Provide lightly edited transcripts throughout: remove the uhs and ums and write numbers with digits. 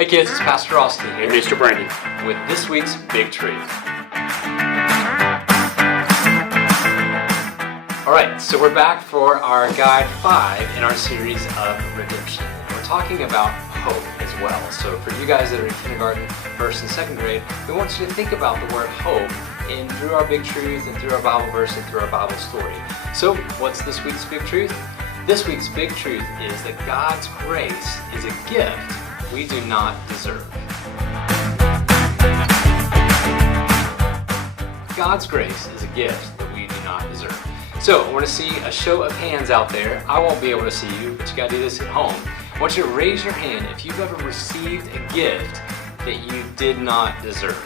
Hey kids, it's Pastor Austin here. And Mr. Brandon. With this week's Big Truth. Alright, so we're back for our Guide 5 in our series of redemption. And we're talking about hope as well. So for you guys that are in kindergarten, first and second grade, we want you to think about the word hope through our Big Truth and through our Bible verse and through our Bible story. So what's this week's Big Truth? This week's Big Truth is that God's grace is a gift we do not deserve. God's grace is a gift that we do not deserve. So I want to see a show of hands out there. I won't be able to see you, but you got to do this at home. I want you to raise your hand if you've ever received a gift that you did not deserve.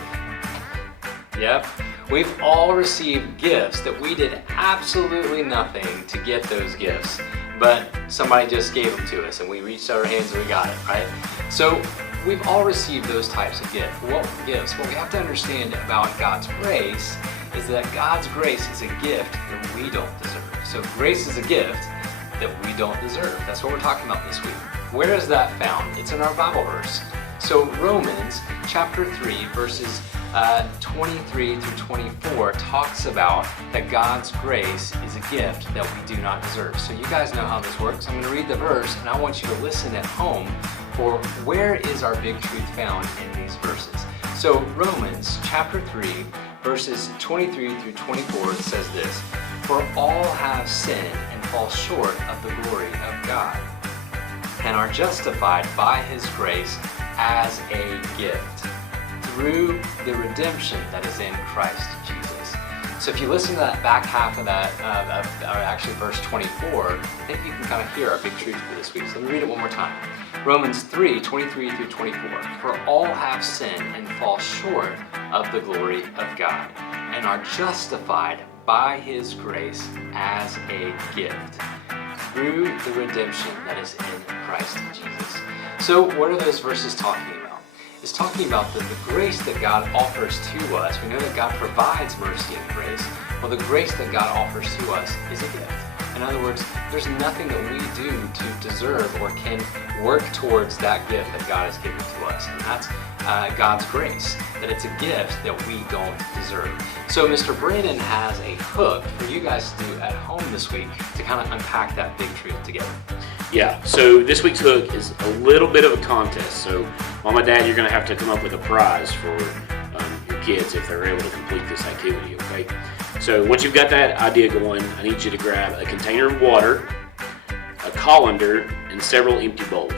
Yep. We've all received gifts that we did absolutely nothing to get those gifts, but somebody just gave them to us and we reached out our hands and we got it, right? So we've all received those types of gifts. What we have to understand about God's grace is that God's grace is a gift that we don't deserve. So grace is a gift that we don't deserve. That's what we're talking about this week. Where is that found? It's in our Bible verse. So Romans chapter 3 verses 23 through 24 talks about that God's grace is a gift that we do not deserve. So you guys know how this works. I'm going to read the verse and I want you to listen at home for where is our big truth found in these verses. So Romans chapter 3 verses 23 through 24 says this: "For all have sinned and fall short of the glory of God, and are justified by His grace as a gift through the redemption that is in Christ Jesus." So if you listen to that back half of that, or actually verse 24, I think you can kind of hear our big truth for this week. So let me read it one more time. Romans 3, 23 through 24. "For all have sinned and fall short of the glory of God, and are justified by His grace as a gift through the redemption that is in Christ Jesus." So what are those verses talking about? It's talking about the grace that God offers to us. We know that God provides mercy and grace. Well, the grace that God offers to us is a gift. In other words, there's nothing that we do to deserve or can work towards that gift that God has given to us. And that's God's grace, that it's a gift that we don't deserve. So Mr. Brandon has a hook for you guys to do at home this week to kind of unpack that big truth together. Yeah, so this week's hook is a little bit of a contest. So Mom and Dad, you're going to have to come up with a prize for your kids if they're able to complete this activity, okay? So once you've got that idea going, I need you to grab a container of water, a colander, and several empty bowls.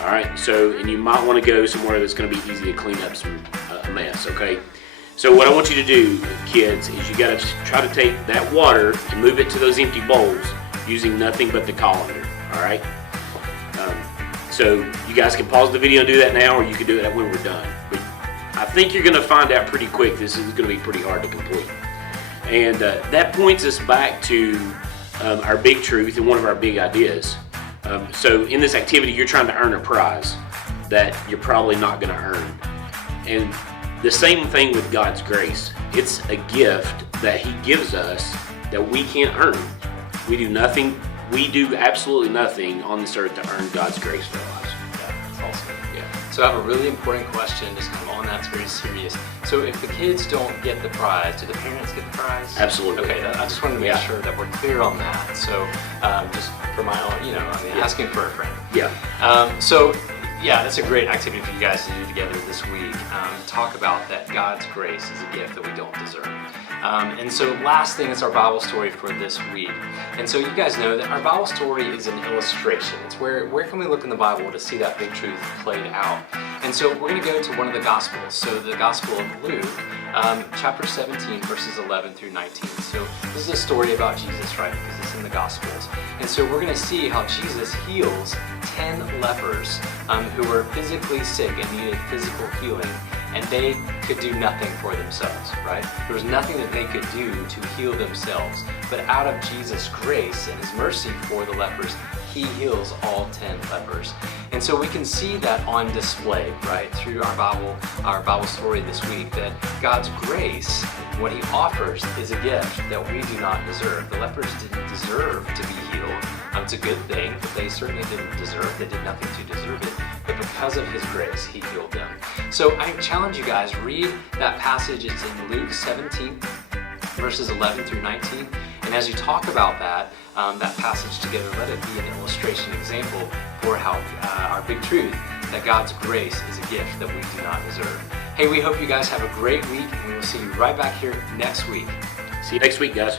All right, so, and you might want to go somewhere that's going to be easy to clean up a mess, okay? So what I want you to do, kids, is you got to try to take that water and move it to those empty bowls using nothing but the colander, all right? So you guys can pause the video and do that now, or you can do it when we're done. But I think you're going to find out pretty quick this is going to be pretty hard to complete. And that points us back to our big truth and one of our big ideas. So in this activity, you're trying to earn a prize that you're probably not going to earn. And the same thing with God's grace. It's a gift that He gives us that we can't earn. We do nothing. We do absolutely nothing on this earth to earn God's grace for our lives. Yeah, that's awesome. Yeah. So I have a really important question, just kind of on that's very serious. So if the kids don't get the prize, do the parents get the prize? Absolutely. Okay, I just wanted to make sure that we're clear on that. So just for my own, asking for a friend. Yeah. Yeah, that's a great activity for you guys to do together this week. Talk about that God's grace is a gift that we don't deserve. And so last thing is our Bible story for this week. And so you guys know that our Bible story is an illustration. It's where can we look in the Bible to see that big truth played out? And so we're going to go to one of the Gospels. So the Gospel of Luke, chapter 17, verses 11 through 19. So this is a story about Jesus, right? Because it's in the Gospels. And so we're going to see how Jesus heals 10 lepers who were physically sick and needed physical healing, and they could do nothing for themselves, right? There was nothing that they could do to heal themselves, but out of Jesus' grace and His mercy for the lepers, He heals all 10 lepers. And so we can see that on display, right, through our Bible story this week, that God's grace, what He offers, is a gift that we do not deserve. The lepers didn't deserve to be healed. It's a good thing, but they certainly didn't deserve. They did nothing to deserve it. But because of his grace, he healed them. So I challenge you guys, read that passage. It's in Luke 17, verses 11 through 19. And as you talk about that passage together, let it be an illustration example for how our big truth, that God's grace is a gift that we do not deserve. Hey, we hope you guys have a great week, and we will see you right back here next week. See you next week, guys.